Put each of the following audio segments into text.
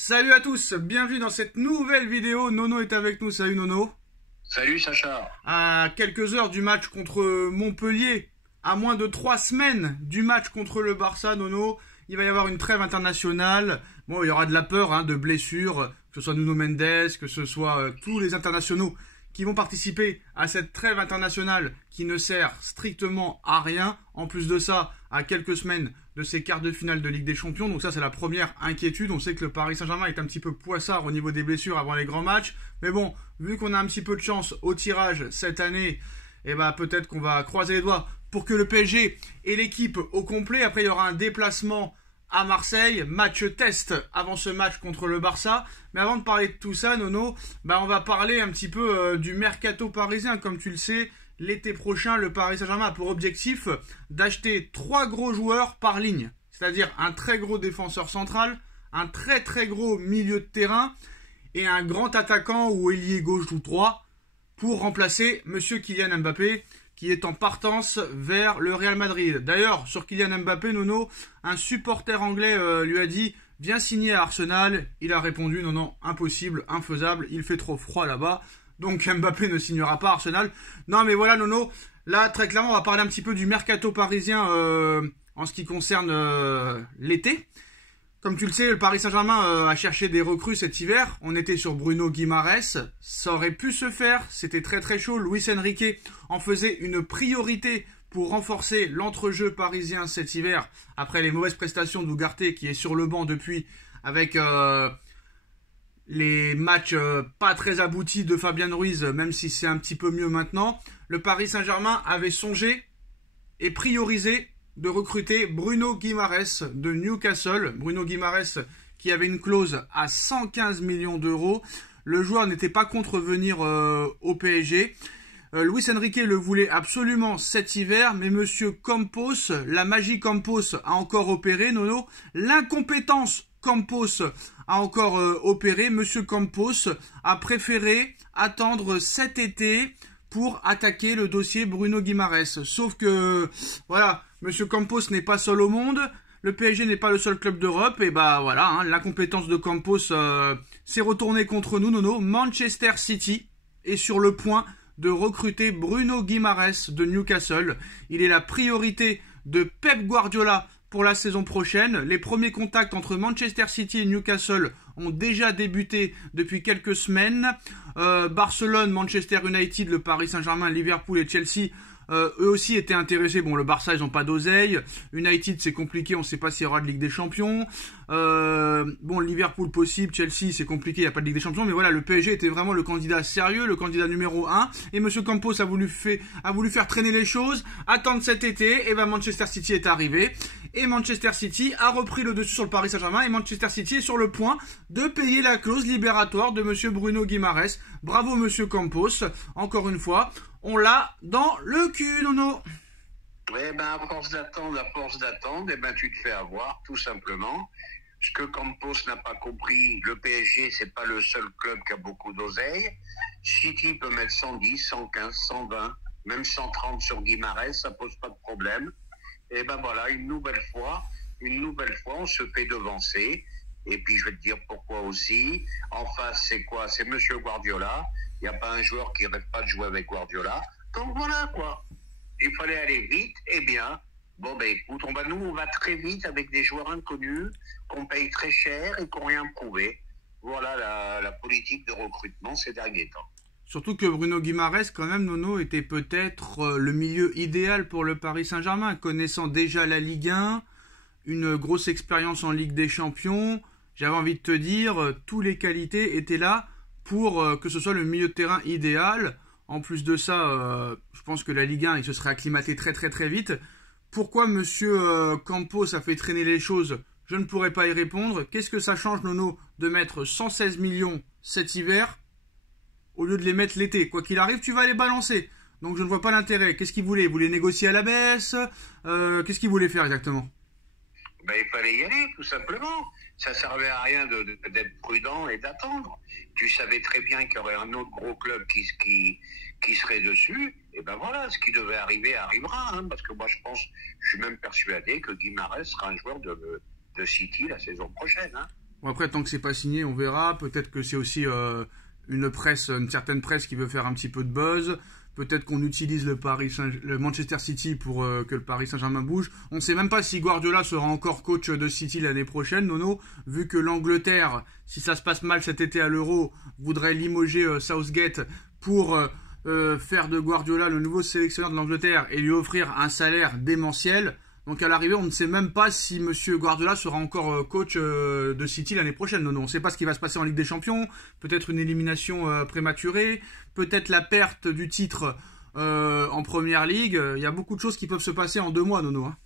Salut à tous, bienvenue dans cette nouvelle vidéo. Nono est avec nous, salut Nono. Salut Sacha. À quelques heures du match contre Montpellier, à moins de 3 semaines du match contre le Barça, Nono, il va y avoir une trêve internationale. Bon, il y aura de la peur, de blessures, que ce soit Nuno Mendes, que ce soit tous les internationaux qui vont participer à cette trêve internationale qui ne sert strictement à rien. En plus de ça, à quelques semaines de ces quarts de finale de Ligue des Champions. Donc ça, c'est la première inquiétude. On sait que le Paris Saint-Germain est un petit peu poissard au niveau des blessures avant les grands matchs. Mais bon, vu qu'on a un petit peu de chance au tirage cette année, peut-être qu'on va croiser les doigts pour que le PSG ait l'équipe au complet. Après, il y aura un déplacement à Marseille, match test avant ce match contre le Barça. Mais avant de parler de tout ça, Nono, on va parler un petit peu du mercato parisien. Comme tu le sais, l'été prochain, le Paris Saint-Germain a pour objectif d'acheter 3 gros joueurs par ligne. C'est-à-dire un très gros défenseur central, un très très gros milieu de terrain et un grand attaquant ou ailier gauche ou droit pour remplacer Monsieur Kylian Mbappé, qui est en partance vers le Real Madrid. D'ailleurs, sur Kylian Mbappé, Nono, un supporter anglais lui a dit « Viens signer à Arsenal ». Il a répondu « Non, impossible, infaisable, il fait trop froid là-bas ». Donc Mbappé ne signera pas à Arsenal. Non mais voilà Nono, là très clairement on va parler un petit peu du mercato parisien en ce qui concerne l'été. Comme tu le sais, le Paris Saint-Germain a cherché des recrues cet hiver. On était sur Bruno Guimaraes. Ça aurait pu se faire. C'était très très chaud. Luis Enrique en faisait une priorité pour renforcer l'entrejeu parisien cet hiver. Après les mauvaises prestations d'Ugarte qui est sur le banc depuis avec les matchs pas très aboutis de Fabian Ruiz, même si c'est un petit peu mieux maintenant. Le Paris Saint-Germain avait songé et priorisé de recruter Bruno Guimaraes de Newcastle. Bruno Guimaraes qui avait une clause à 115 millions d'euros. Le joueur n'était pas contre venir au PSG. Luis Enrique le voulait absolument cet hiver, mais Monsieur Campos, la magie Campos a encore opéré, Nono. L'incompétence Campos a encore opéré. Monsieur Campos a préféré attendre cet été pour attaquer le dossier Bruno Guimaraes. Sauf que, voilà, Monsieur Campos n'est pas seul au monde, le PSG n'est pas le seul club d'Europe, et voilà, l'incompétence de Campos s'est retournée contre nous, Nono. Manchester City est sur le point de recruter Bruno Guimaraes de Newcastle. Il est la priorité de Pep Guardiola pour la saison prochaine. Les premiers contacts entre Manchester City et Newcastle ont déjà débuté depuis quelques semaines. Barcelone, Manchester United, le Paris Saint-Germain, Liverpool et Chelsea eux aussi étaient intéressés. Bon, le Barça, ils n'ont pas d'oseille. United, c'est compliqué, on ne sait pas s'il y aura de Ligue des Champions. Liverpool possible, Chelsea, c'est compliqué, il n'y a pas de Ligue des Champions. Mais voilà, le PSG était vraiment le candidat sérieux, le candidat numéro 1. Et Monsieur Campos a voulu faire traîner les choses, attendre cet été. Et Manchester City est arrivé. Et Manchester City a repris le dessus sur le Paris Saint-Germain. Et Manchester City est sur le point de payer la clause libératoire de Monsieur Bruno Guimaraes. Bravo Monsieur Campos, encore une fois. On l'a dans le cul, Nono. À force d'attendre, tu te fais avoir, tout simplement. Ce que Campos n'a pas compris, le PSG, c'est pas le seul club qui a beaucoup d'oseille. City peut mettre 110, 115, 120, même 130 sur Guimaraes, ça pose pas de problème. Voilà, une nouvelle fois, on se fait devancer. Et puis, je vais te dire pourquoi aussi. En face, c'est quoi? C'est Monsieur Guardiola. Il n'y a pas un joueur qui rêve pas de jouer avec Guardiola. Donc voilà, quoi. Il fallait aller vite. Écoute, on va très vite avec des joueurs inconnus qu'on paye très cher et qui n'ont rien prouvé. Voilà la politique de recrutement ces derniers temps. Surtout que Bruno Guimaraes, quand même, Nono, était peut-être le milieu idéal pour le Paris Saint-Germain, connaissant déjà la Ligue 1, une grosse expérience en Ligue des Champions. J'avais envie de te dire, toutes les qualités étaient là pour que ce soit le milieu de terrain idéal. En plus de ça, je pense que la Ligue 1, il se serait acclimaté très très très vite. Pourquoi Monsieur Campos a fait traîner les choses? Je ne pourrais pas y répondre. Qu'est-ce que ça change, Nono, de mettre 116 millions cet hiver au lieu de les mettre l'été? Quoi qu'il arrive, tu vas les balancer. Donc je ne vois pas l'intérêt. Qu'est-ce qu'il voulait? Il voulait négocier à la baisse? Qu'est-ce qu'il voulait faire exactement? Il fallait y aller, tout simplement. Ça servait à rien d'être prudent et d'attendre. Tu savais très bien qu'il y aurait un autre gros club qui serait dessus. Et voilà, ce qui devait arriver arrivera. Parce que moi, je suis même persuadé que Guimaraes sera un joueur de City la saison prochaine. Bon, après, tant que c'est pas signé, on verra. Peut-être que c'est aussi une certaine presse qui veut faire un petit peu de buzz. Peut-être qu'on utilise le Manchester City pour que le Paris Saint-Germain bouge. On ne sait même pas si Guardiola sera encore coach de City l'année prochaine, Nono, vu que l'Angleterre, si ça se passe mal cet été à l'Euro, voudrait limoger Southgate pour faire de Guardiola le nouveau sélectionneur de l'Angleterre et lui offrir un salaire démentiel. Donc à l'arrivée, on ne sait même pas si Monsieur Guardiola sera encore coach de City l'année prochaine. Non, on ne sait pas ce qui va se passer en Ligue des Champions. Peut-être une élimination prématurée. Peut-être la perte du titre en Première Ligue. Il y a beaucoup de choses qui peuvent se passer en 2 mois, Nono. Hein.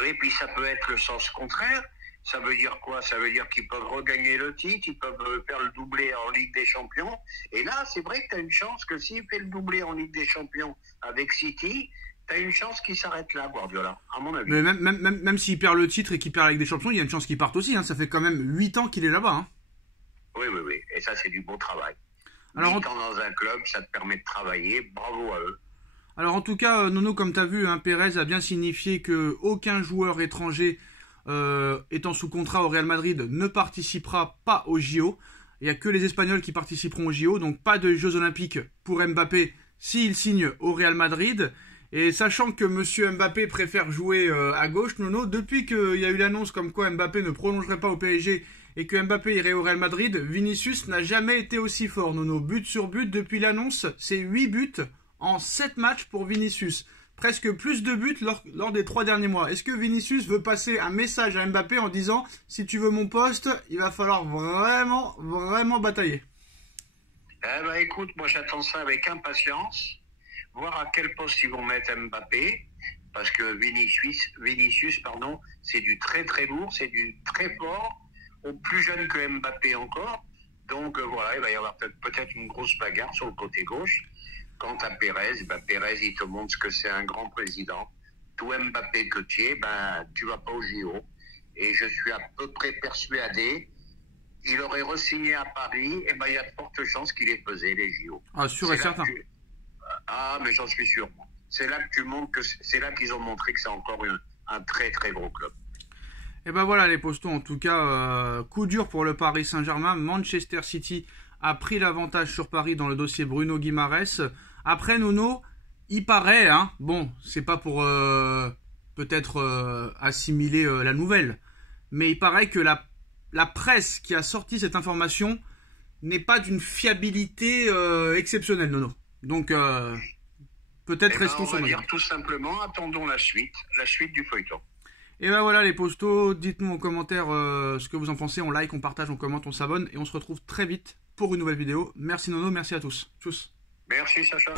Oui, et puis ça peut être le sens contraire. Ça veut dire quoi? Ça veut dire qu'ils peuvent regagner le titre, ils peuvent faire le doublé en Ligue des Champions. Et là, c'est vrai que tu as une chance que s'il fait le doublé en Ligue des Champions avec City... T'as une chance qu'il s'arrête là, Guardiola, à mon avis. Mais même s'il perd le titre et qu'il perd la Ligue des Champions, il y a une chance qu'il parte aussi. Hein. Ça fait quand même 8 ans qu'il est là-bas. Hein. Oui. Et ça, c'est du beau travail. 8 ans dans un club, ça te permet de travailler. Bravo à eux. Alors, en tout cas, Nono, comme tu as vu, hein, Pérez a bien signifié qu'aucun joueur étranger étant sous contrat au Real Madrid ne participera pas au JO. Il n'y a que les Espagnols qui participeront au JO. Donc, pas de Jeux Olympiques pour Mbappé s'il signe au Real Madrid. Et sachant que Monsieur Mbappé préfère jouer à gauche, Nono, depuis qu'il y a eu l'annonce comme quoi Mbappé ne prolongerait pas au PSG et que Mbappé irait au Real Madrid, Vinicius n'a jamais été aussi fort, Nono. But sur but depuis l'annonce, c'est 8 buts en 7 matchs pour Vinicius. Presque plus de buts lors des 3 derniers mois. Est-ce que Vinicius veut passer un message à Mbappé en disant « Si tu veux mon poste, il va falloir vraiment batailler ». Eh ben écoute, moi j'attends ça avec impatience. Voir à quel poste ils vont mettre Mbappé, parce que Vinicius, c'est du très très lourd, c'est du très fort, au plus jeune que Mbappé encore. Donc voilà, il va y avoir peut-être une grosse bagarre sur le côté gauche. Quant à Pérez, Pérez, il te montre ce que c'est un grand président. Tout Mbappé que tu es, tu vas pas au JO. Et je suis à peu près persuadé, il aurait re-signé à Paris, et il y a de fortes chances qu'il ait pesé les JO. Ah, sûr et certain. Ah, mais j'en suis sûr. C'est là que tu montres que c'est là qu'ils ont montré que c'est encore un très très gros club. Et ben voilà les postos, en tout cas, coup dur pour le Paris Saint-Germain. Manchester City a pris l'avantage sur Paris dans le dossier Bruno Guimaraes. Après Nono, il paraît, hein, bon, c'est pas pour peut-être assimiler la nouvelle, mais il paraît que la presse qui a sorti cette information n'est pas d'une fiabilité exceptionnelle, Nono. Donc, peut-être restons sur on va dire tout simplement, attendons la suite du feuilleton. Et ben voilà les postos, dites-nous en commentaire ce que vous en pensez, on like, on partage, on commente, on s'abonne et on se retrouve très vite pour une nouvelle vidéo. Merci Nono, merci à tous. Tchuss. Merci Sacha.